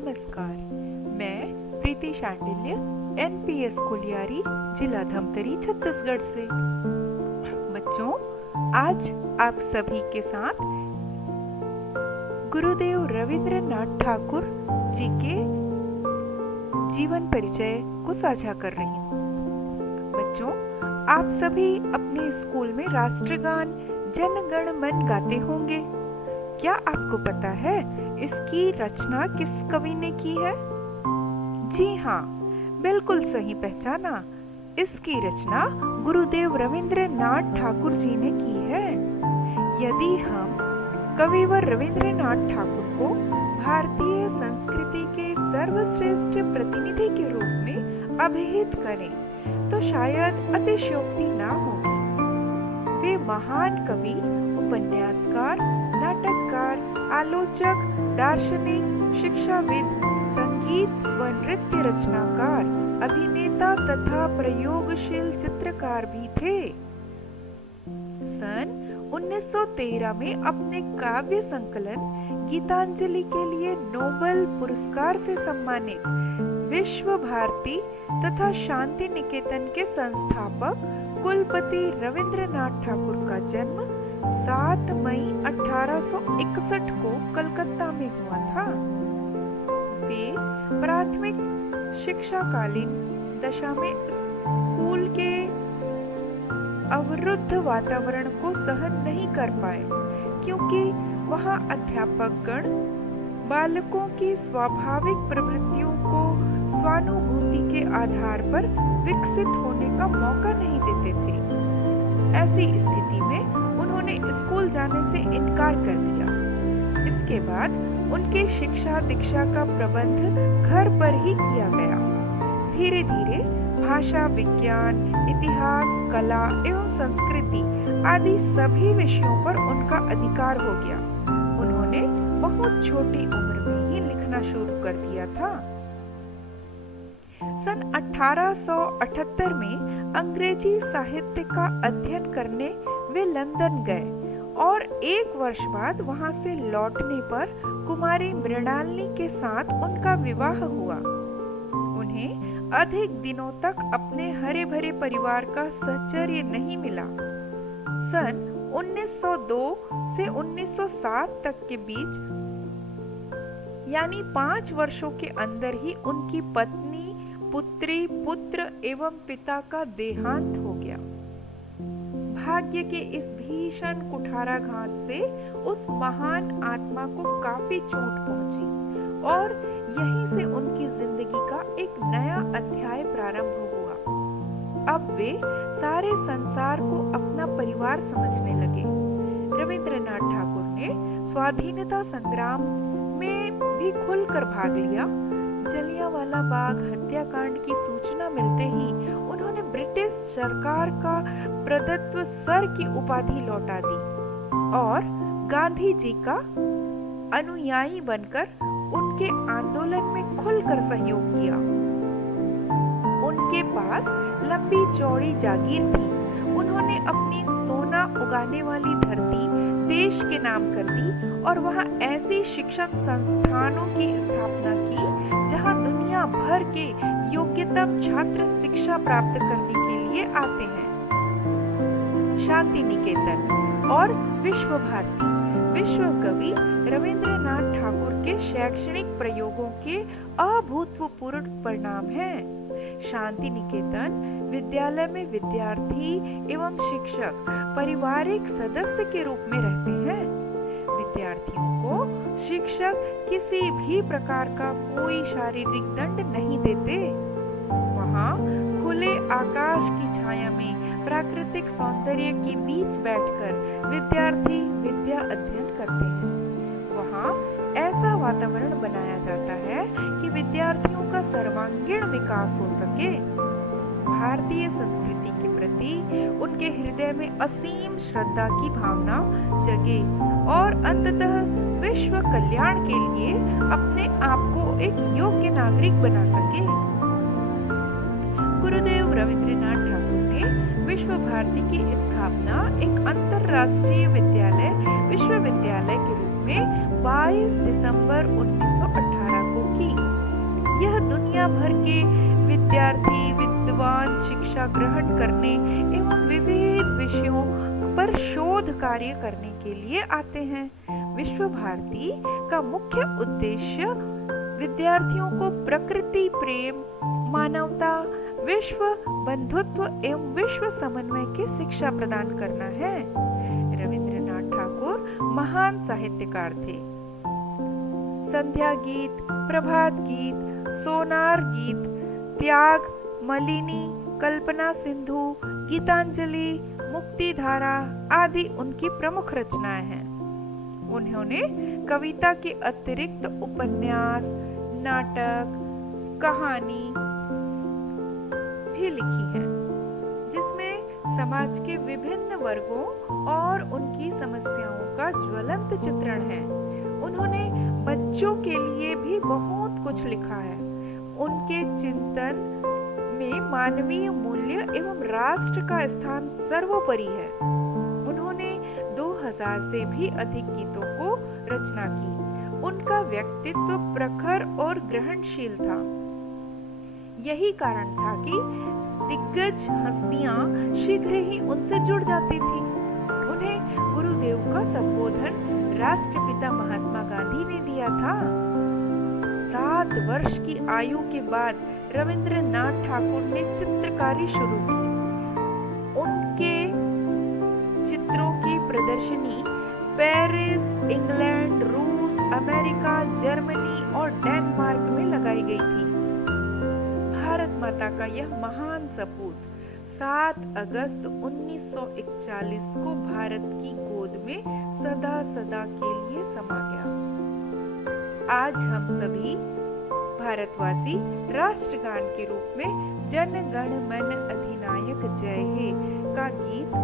नमस्कार। मैं प्रीति Shandilya, NPS colliery, जिला धमतरी, छत्तीसगढ़ से। बच्चों, आज आप सभी के साथ गुरुदेव रविंद्रनाथ ठाकुर जी के जीवन परिचय को साझा कर रही हूँ। बच्चों, आप सभी अपने स्कूल में राष्ट्रगान जन गण मन गाते होंगे। क्या आपको पता है इसकी रचना किस कवि ने की है? जी हाँ, बिल्कुल सही पहचाना। इसकी रचना गुरुदेव रविंद्रनाथ ठाकुर जी ने की है। यदि हम कविवर रविंद्रनाथ ठाकुर को भारतीय संस्कृति के सर्वश्रेष्ठ प्रतिनिधि के रूप में अभिहित करें तो शायद अतिशयोक्ति ना होगी। वे महान कवि, उपन्यासकार, नाटककार, आलोचक, दार्शनिक, शिक्षाविद, संगीत व नृत्य रचनाकार, अभिनेता तथा प्रयोगशील चित्रकार भी थे। सन 1913 में अपने काव्य संकलन गीतांजलि के लिए नोबेल पुरस्कार से सम्मानित विश्व भारती तथा शांति निकेतन के संस्थापक कुलपति रविंद्रनाथ ठाकुर का जन्म 7 मई 1861 को कलकत्ता में हुआ था। वे प्राथमिक शिक्षाकालीन दशा में स्कूल के अवरुद्ध वातावरण को सहन नहीं कर पाए, क्योंकि वहां अध्यापकगण बालकों की स्वाभाविक प्रवृत्तियों को स्वानुभूति के आधार पर विकसित होने का मौका नहीं देते थे। ऐसी स्थिति में उन्होंने स्कूल जाने से इनकार कर दिया। इसके बाद उनकी शिक्षा दीक्षा का प्रबंध घर पर ही किया गया। धीरे धीरे भाषा, विज्ञान, इतिहास, कला एवं संस्कृति आदि सभी विषयों पर उनका अधिकार हो गया। उन्होंने बहुत छोटी उम्र में ही लिखना शुरू कर दिया था। सन 1878 में अंग्रेजी साहित्य का अध्ययन करने वे लंदन गए और 1 वर्ष बाद वहां से लौटने पर कुमारी मृणालिनी के साथ उनका विवाह हुआ। उन्हें अधिक दिनों तक अपने हरे भरे परिवार का सहचर्य नहीं मिला। सन 1902 से 1907 तक के बीच, यानी 5 वर्षों के अंदर ही उनकी पत्नी, पुत्री, पुत्र एवं पिता का देहांत हो गया। भाग्य के इस भीषण कुठाराघात से उस महान आत्मा को काफी चोट पहुंची और यहीं से उनकी जिंदगी का एक नया अध्याय प्रारंभ हुआ। अब वे सारे संसार को अपना परिवार समझने लगे। रविंद्रनाथ ठाकुर ने स्वाधीनता संग्राम में भी खुलकर भाग लिया। जलियांवाला बाग हत्याकांड की सूचना मिलते ही उन्होंने ब्रिटिश सरकार का प्रदत्त सर की उपाधि लौटा दी और गांधी जी का अनुयायी बनकर उनके आंदोलन में खुलकर सहयोग किया। उनके पास लंबी चौड़ी जागीर थी। उन्होंने अपनी सोना उगाने वाली धरती देश के नाम कर दी और वहां ऐसी शिक्षण संस्थानों की स्थापना की जहां दुनिया भर के योग्यतम छात्र शिक्षा प्राप्त करने के लिए आते हैं। शांति निकेतन और विश्व भारती विश्व कवि रविंद्रनाथ ठाकुर के शैक्षणिक प्रयोगों के अभूतपूर्व परिणाम हैं। शांति निकेतन विद्यालय में विद्यार्थी एवं शिक्षक पारिवारिक सदस्य के रूप में रहते हैं। विद्यार्थियों को शिक्षक किसी भी प्रकार का कोई शारीरिक दंड नहीं देते। वहाँ खुले आकाश की छाया में प्राकृतिक सौंदर्य के बीच बैठकर विद्यार्थी विद्या अध्ययन करते हैं। वहाँ ऐसा वातावरण बनाया जाता है कि विद्यार्थियों का सर्वांगीण विकास हो सके। भारतीय संस्कृति के प्रति उनके हृदय में असीम श्रद्धा की भावना जगे और अंततः विश्व कल्याण के लिए अपने आप को एक योग्य नागरिक बना सके। गुरुदेव रविंद्रनाथ ठाकुर ने विश्व भारती की स्थापना एक अंतरराष्ट्रीय विश्वविद्यालय के रूप में 22 दिसंबर 1918 को की। कार्य करने के लिए आते हैं। विश्व भारती का मुख्य उद्देश्य विद्यार्थियों को प्रकृति प्रेम, मानवता, विश्व बंधुत्व एवं विश्व समन्वय की शिक्षा प्रदान करना है। रविंद्रनाथ ठाकुर महान साहित्यकार थे। संध्या गीत, प्रभात गीत, सोनार गीत, त्याग, मलिनी, कल्पना सिंधु, गीतांजलि, मुक्तिधारा आदि उनकी प्रमुख रचनाएं हैं। उन्होंने कविता के अतिरिक्त उपन्यास, नाटक, कहानी भी लिखी है, जिसमें समाज के विभिन्न वर्गों और उनकी समस्याओं का ज्वलंत चित्रण है। उन्होंने बच्चों के लिए भी बहुत कुछ लिखा है। उनके चिंतन में मानवीय मूल्य एवं राष्ट्र का स्थान सर्वोपरि है। उन्होंने 2000 से भी अधिक गीतों को रचना की। उनका व्यक्तित्व प्रखर और ग्रहणशील था। यही कारण था कि दिग्गज हस्तियां शीघ्र ही उनसे जुड़ जाती थी। उन्हें गुरुदेव का संबोधन राष्ट्रपिता महात्मा गांधी ने दिया था। 7 वर्ष की आयु के बाद रविंद्रनाथ ठाकुर ने चित्रकारी शुरू की। उनके चित्रों की प्रदर्शनी पेरिस, इंग्लैंड, रूस, अमेरिका, जर्मनी और डेनमार्क में लगाई गई थी। भारत माता का यह महान सपूत 7 अगस्त 1941 को भारत की गोद में सदा सदा के लिए समा गया। आज हम सभी भारतवासी राष्ट्रगान के रूप में जन गण मन अधिनायक जय हे का गीत